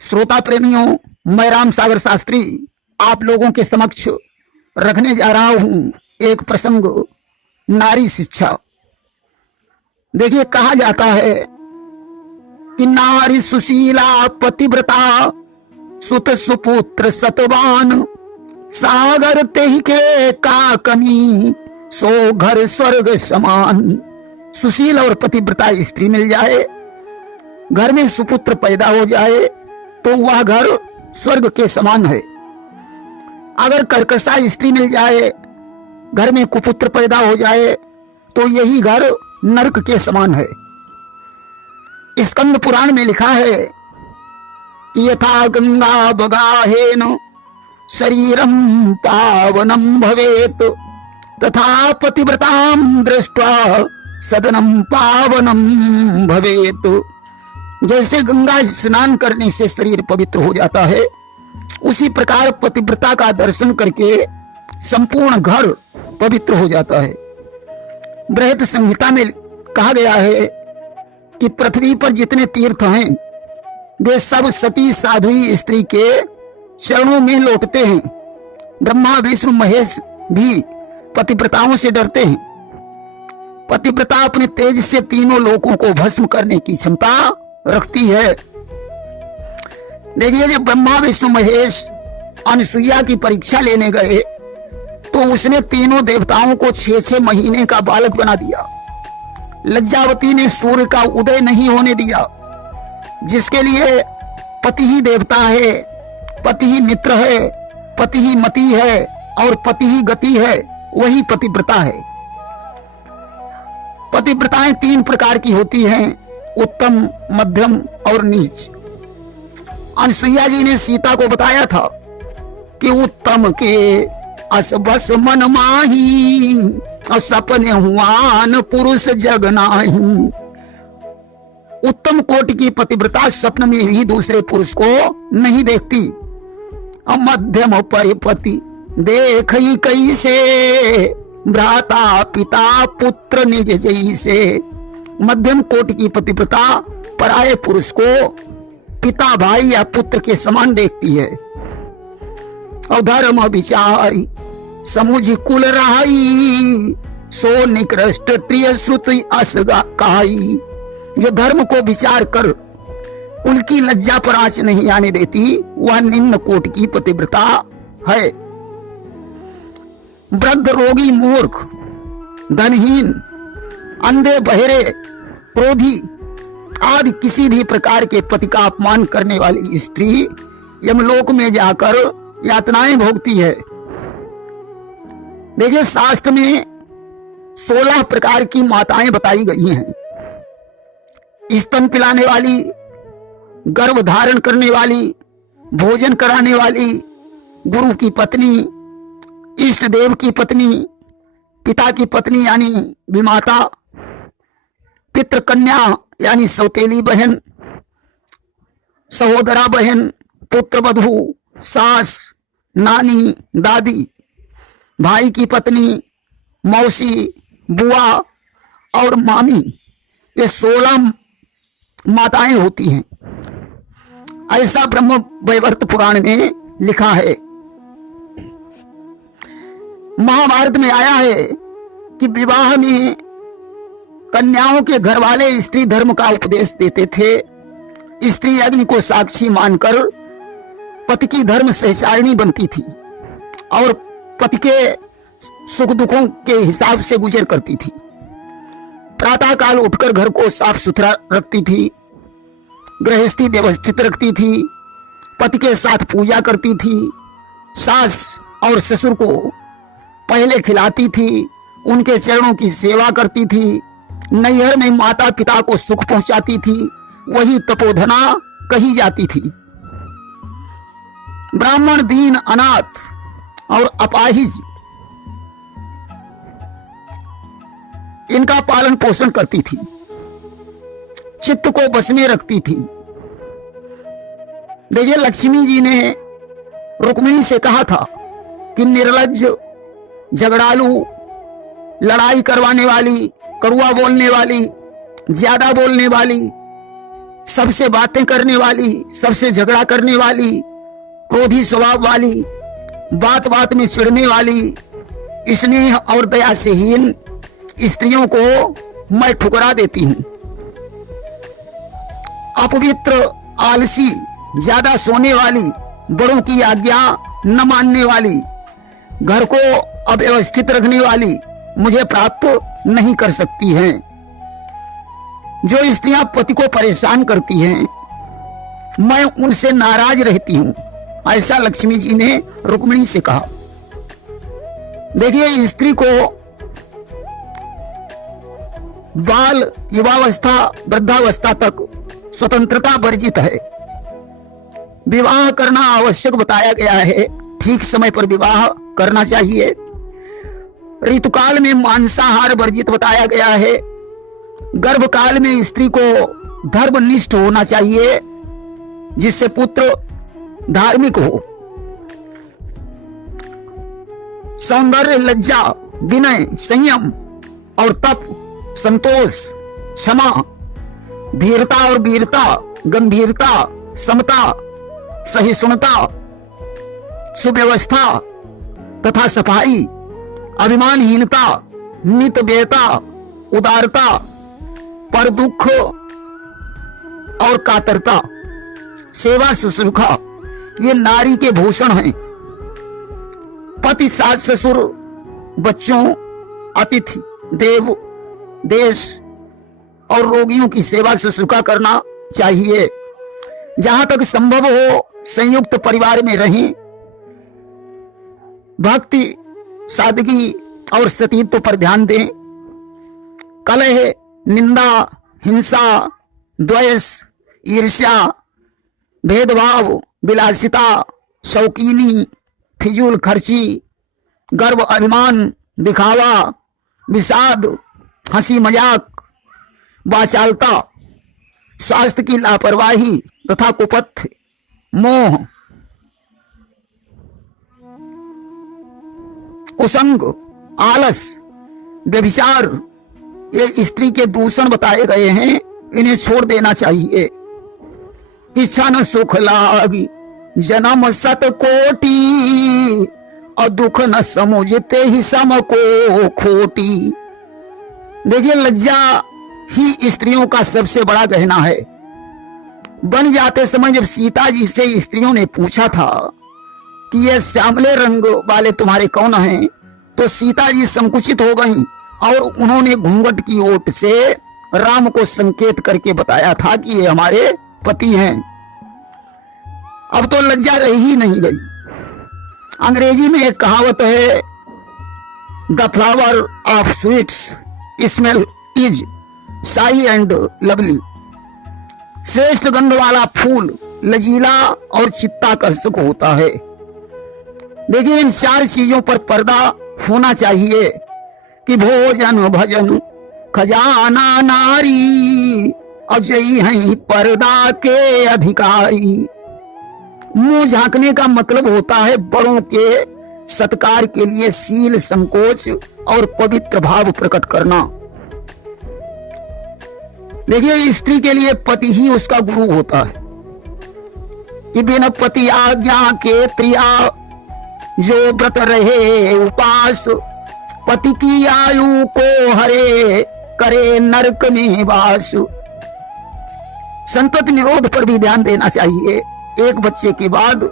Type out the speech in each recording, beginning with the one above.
श्रोता प्रेमियों, मैं राम सागर शास्त्री आप लोगों के समक्ष रखने जा रहा हूं एक प्रसंग, नारी शिक्षा। देखिए, कहा जाता है कि नारी सुशीला पतिव्रता सुत सुपुत्र सतवान, सागर तेहि के का कमी सो घर स्वर्ग समान। सुशील और पतिव्रता स्त्री मिल जाए, घर में सुपुत्र पैदा हो जाए तो वह घर स्वर्ग के समान है। अगर कर्कशा स्त्री मिल जाए, घर में कुपुत्र पैदा हो जाए तो यही घर नरक के समान है। स्कंद पुराण में लिखा है कि यथा गंगा बगाहेन शरीरम पावनम भवेत तथा पतिव्रताम दृष्ट्वा सदनम पावनम भवेत। जैसे गंगा स्नान करने से शरीर पवित्र हो जाता है, उसी प्रकार पतिव्रता का दर्शन करके संपूर्ण घर पवित्र हो जाता है। बृहत संहिता में कहा गया है कि पृथ्वी पर जितने तीर्थ हैं वे सब सती साध्वी स्त्री के चरणों में लौटते हैं। ब्रह्मा विष्णु महेश भी पतिव्रताओं से डरते हैं। पतिव्रता अपने तेज से तीनों लोकों को भस्म करने की क्षमता रखती है। देखिए, जब ब्रह्मा विष्णु महेश अनुसुईया की परीक्षा लेने गए तो उसने तीनों देवताओं को 6-6 महीने का बालक बना दिया। लज्जावती ने सूर्य का उदय नहीं होने दिया, जिसके लिए पति ही देवता है, पति ही मित्र है, पति ही मति है और पति ही गति है, वही पतिव्रता है। पतिव्रताएं 3 प्रकार की होती हैं, उत्तम, मध्यम और नीच। अनुसुईया जी ने सीता को बताया था कि उत्तम के असबस मन माही और सपने हुआन पुरुष जग नाही। उत्तम कोटि की पतिव्रता स्वप्न में भी दूसरे पुरुष को नहीं देखती। और मध्यम परिपति देख ही कैसे भ्राता पिता पुत्र निज जैसे। मध्यम कोटि की पतिव्रता पराये पुरुष को पिता भाई या पुत्र के समान देखती है। और धर्म विचारी समुझ कुल रहाई सो निकृष्ट प्रिय श्रुति असगा कहाई। जो धर्म को विचार कर कुल की लज्जा पर आंच नहीं आने देती, वह निम्न कोटि की पतिव्रता है। वृद्ध, रोगी, मूर्ख, धनहीन, अंधे, बहरे, क्रोधी आदि किसी भी प्रकार के पति का अपमान करने वाली स्त्री यमलोक में जाकर यातनाएं भोगती है। देखिए, शास्त्र में 16 प्रकार की माताएं बताई गई हैं। स्तन पिलाने वाली, गर्भ धारण करने वाली, भोजन कराने वाली, गुरु की पत्नी, इष्ट देव की पत्नी, पिता की पत्नी यानी विमाता, पितृ कन्या यानी सौतेली बहन, सहोदरा बहन, पुत्र वधू, सास, नानी, दादी, भाई की पत्नी, मौसी, बुआ और मामी। ये 16 माताएं होती हैं। ऐसा ब्रह्म वैवर्त पुराण में लिखा है। महाभारत में आया है कि विवाह में कन्याओं के घर वाले स्त्री धर्म का उपदेश देते थे। स्त्री अग्नि को साक्षी मानकर पति की धर्म सहचारिणी बनती थी और पति के सुख दुखों के हिसाब से गुजर करती थी। प्रातः काल उठकर घर को साफ सुथरा रखती थी, गृहस्थी व्यवस्थित रखती थी, पति के साथ पूजा करती थी, सास और ससुर को पहले खिलाती थी, उनके चरणों की सेवा करती थी, नैहर में माता पिता को सुख पहुंचाती थी, वही तपोधना कही जाती थी। ब्राह्मण, दीन, अनाथ और अपाहिज इनका पालन पोषण करती थी, चित्त को बस में रखती थी। देखिए, लक्ष्मी जी ने रुक्मिणी से कहा था कि निर्लज्ज, झगड़ालू, लड़ाई करवाने वाली, कड़वा बोलने वाली, ज्यादा बोलने वाली, सबसे बातें करने वाली, सबसे झगड़ा करने वाली, क्रोधी स्वभाव वाली, बात बात में चिढ़ने वाली, स्नेह और दया से हीन स्त्रियों को मैं ठुकरा देती हूं। अपवित्र, आलसी, ज्यादा सोने वाली, बड़ों की आज्ञा न मानने वाली, घर को अव्यवस्थित रखने वाली मुझे प्राप्त नहीं कर सकती हैं। जो स्त्रियां पति को परेशान करती हैं, मैं उनसे नाराज रहती हूं, ऐसा लक्ष्मी जी ने रुक्मिणी से कहा। देखिए, स्त्री को बाल युवावस्था वृद्धावस्था तक स्वतंत्रता वर्जित है। विवाह करना आवश्यक बताया गया है, ठीक समय पर विवाह करना चाहिए। ऋतुकाल में मांसाहार वर्जित बताया गया है। गर्भकाल में स्त्री को धर्मनिष्ठ होना चाहिए, जिससे पुत्र धार्मिक हो। सौंदर्य, लज्जा, विनय, संयम और तप, संतोष, क्षमा, धीरता और वीरता, गंभीरता, समता, सहिष्णुता, सुव्यवस्था तथा सफाई, अभिमानहीनता, मितव्ययता, उदारता, पर दुख और कातरता, सेवा शुश्रूषा, ये नारी के भूषण हैं। पति, सास, ससुर, बच्चों, अतिथि, देव, देश और रोगियों की सेवा शुश्रूषा करना चाहिए। जहां तक संभव हो संयुक्त परिवार में रहें। भक्ति, सादगी और सतीत्व पर ध्यान दें। कलह, निंदा, हिंसा, द्वेष, ईर्ष्या, भेदभाव, विलासिता, शौकीनी, फिजूल खर्ची, गर्व, अभिमान, दिखावा, विषाद, हंसी मजाक, वाचालता, स्वास्थ्य की लापरवाही तथा कुपथ, मोह, कुसंग, आलस, व्यभिचार, ये स्त्री के दूषण बताए गए हैं। इन्हें छोड़ देना चाहिए। इच्छा न सुख लागी जन्म सत कोटि, और दुख न समुझते ही सम को खोटी। देखिए, लज्जा ही स्त्रियों का सबसे बड़ा गहना है। बन जाते समय जब सीता जी से स्त्रियों ने पूछा था कि ये श्यामले रंग वाले तुम्हारे कौन हैं, तो सीता जी संकुचित हो गईं और उन्होंने घूंघट की ओट से राम को संकेत करके बताया था कि ये हमारे पति हैं। अब तो लज्जा रही ही नहीं गई। अंग्रेजी में एक कहावत है, the flower of sweets smell is शाई एंड लवली। श्रेष्ठ गंध वाला फूल लजीला और चित्ताकर्षक होता है। देखिए, इन चार चीजों पर पर्दा होना चाहिए कि भोजन, भजन, खजाना, नारी, अजयी हैं पर्दा के अधिकारी। मुंह झांकने का मतलब होता है बड़ों के सत्कार के लिए शील, संकोच और पवित्र भाव प्रकट करना। देखिए, स्त्री के लिए पति ही उसका गुरु होता है कि बिना पति आज्ञा के त्रिया जो व्रत रहे उपास, पति की आयु को हरे करे नरक में वास। संतति निरोध पर भी ध्यान देना चाहिए। एक बच्चे के बाद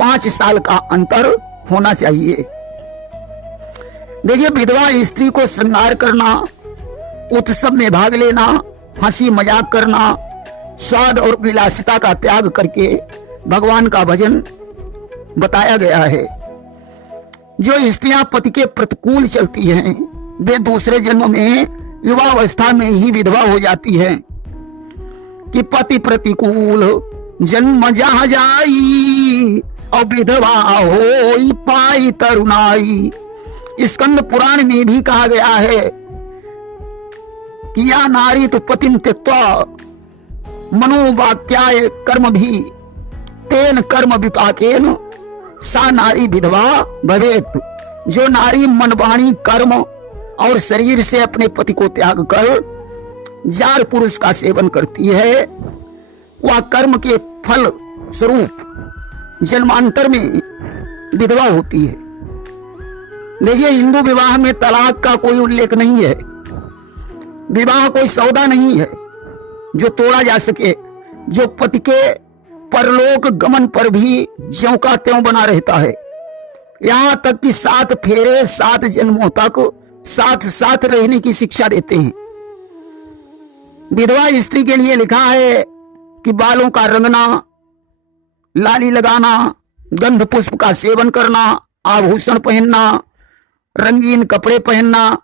5 साल का अंतर होना चाहिए। देखिए, विधवा स्त्री को श्रृंगार करना, उत्सव में भाग लेना, हंसी मजाक करना, स्वाद और विलासिता का त्याग करके भगवान का भजन बताया गया है। जो स्त्रियां पति के प्रतिकूल चलती हैं, वे दूसरे जन्म में युवावस्था में ही विधवा हो जाती हैं। कि पति प्रतिकूल जन्म जहाँ जाई, और विधवा होई पाई तरुणाई। स्कंद पुराण में भी कहा गया है कि या नारी तो पतिम त्यक्त्वा मनोवाक्याय कर्म भी तेन कर्म विपाकेन सा नारी विधवा भवेत। जो नारी मन, वाणी, कर्म और शरीर से अपने पति को त्याग कर जार पुरुष का सेवन करती है, वह कर्म के फल स्वरूप जन्मांतर में विधवा होती है। देखिए, हिंदू विवाह में तलाक का कोई उल्लेख नहीं है। विवाह कोई सौदा नहीं है जो तोड़ा जा सके, जो पति के परलोक गमन पर भी ज्यों का त्यों बना रहता है। यहां तक कि 7 फेरे 7 जन्मों तक साथ साथ रहने की शिक्षा देते हैं। विधवा स्त्री के लिए लिखा है कि बालों का रंगना, लाली लगाना, गंध पुष्प का सेवन करना, आभूषण पहनना, रंगीन कपड़े पहनना,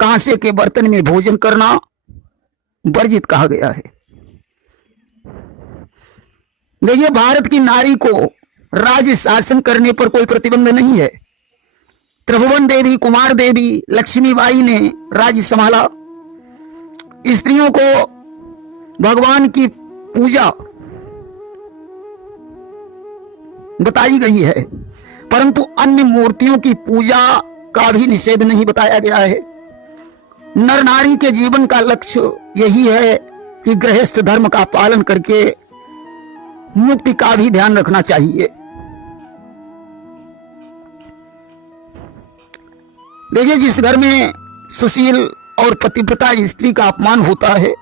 कांसे के बर्तन में भोजन करना वर्जित कहा गया है। देखिए, भारत की नारी को राज्य शासन करने पर कोई प्रतिबंध नहीं है। त्रिभुवन देवी, कुमार देवी, लक्ष्मीबाई ने राज्य संभाला। स्त्रियों को भगवान की पूजा बताई गई है, परंतु अन्य मूर्तियों की पूजा का भी निषेध नहीं बताया गया है। नर नारी के जीवन का लक्ष्य यही है कि गृहस्थ धर्म का पालन करके मुक्ति का भी ध्यान रखना चाहिए। देखिए, जिस घर में सुशील और पतिव्रता स्त्री का अपमान होता है,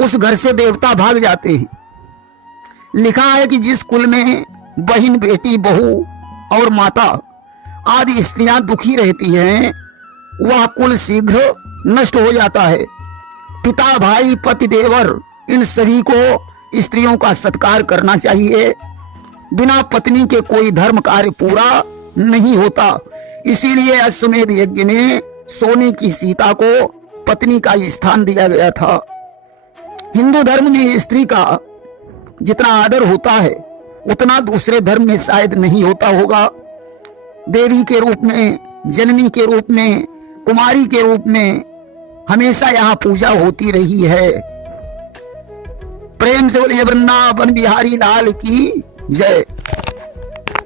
उस घर से देवता भाग जाते हैं। लिखा है कि जिस कुल में बहन, बेटी, बहू और माता आदि स्त्रियां दुखी रहती हैं, वह कुल शीघ्र नष्ट हो जाता है। पिता, भाई, पति, देवर, इन सभी को स्त्रियों का सत्कार करना चाहिए। बिना पत्नी के कोई धर्म कार्य पूरा नहीं होता। इसीलिए अश्वमेध यज्ञ में सोने की सीता को पत्नी का स्थान दिया गया था। हिंदू धर्म में स्त्री का जितना आदर होता है उतना दूसरे धर्म में शायद नहीं होता होगा। देवी के रूप में, जननी के रूप में, कुमारी के रूप में हमेशा यहाँ पूजा होती रही है। प्रेम से बोलिए वृंदावन बिहारी लाल की जय।